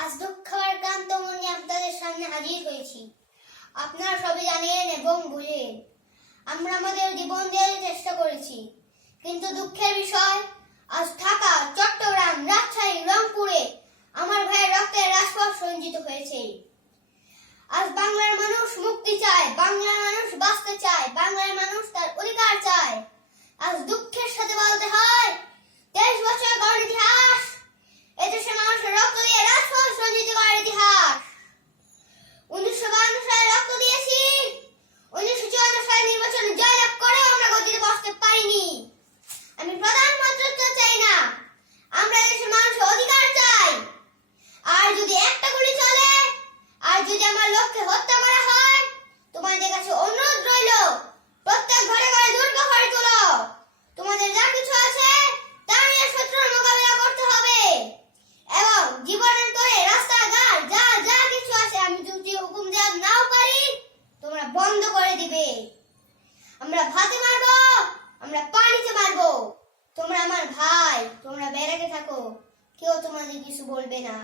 আজ দুঃখের ক্লান্ত মন নিয়ে আপনাদের সামনে হাজির হয়েছি। আপনারা সবাই জানেন এবং বুঝেন আমরা আমাদের জীবন দেওয়ার চেষ্টা করেছি, কিন্তু দুঃখের বিষয় আজ ঢাকা, চট্টগ্রাম, রাজশাহী, রংপুরে আমার ভাইয়ের রক্তের রাজপথ সঞ্চিত হয়েছে। আজ বাংলার মানুষ মুক্তি চায়, বাংলার মানুষ বাঁচতে চায়, বাংলার মানুষ তার অধিকার চায়। আজ দুঃখের সাথে বলতে হয় 23 বছর গড় ইতিহাস, এদেশের মানুষের রক্ত দিয়ে রাজপথ সঞ্চিত করার ইতিহাস। 1952 সালে রক্ত দিয়েছি, 1954 সালে নির্বাচনে জয়লাভ করেও আমরা গদিতে বসতে পারিনি। আমি প্রধানমন্ত্রী চাই না, আমরা দেশের মানুষের অধিকার চাই। আর যদি একটা গুলি চলে, আর যদি আমার লোককে হত্যা করা হয়, তোমাদের কাছে অনুরোধ রইল প্রত্যেক ঘরে ঘরে দুর্গ গড়ে তোলো। তোমাদের যা কিছু আছে তা নিয়ে শত্রুর মোকাবিলা করতে হবে, এবং জীবনের করে রাস্তাঘাট যা যা কিছু আছে আমি যদি হুকুম দেওয়া নাও পারি তোমরা বন্ধ করে দিবে। আমরা ভাতে মারবো, আমরা পানিতে মারবো। তোমরা আমার ভাই, তোমরা ব্যারাকে থাকো, কেউ তোমাদের কিছু বলবে না,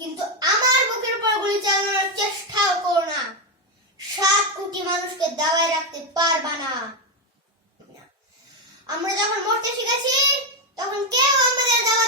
কিন্তু আমার বুকের উপর গুলি চালানোর চেষ্টাও করো না। 7 কোটি মানুষকে দাবায় রাখতে পারবা না। আমরা যখন মরতে শিখেছি তখন কেউ আমাদের দাবায়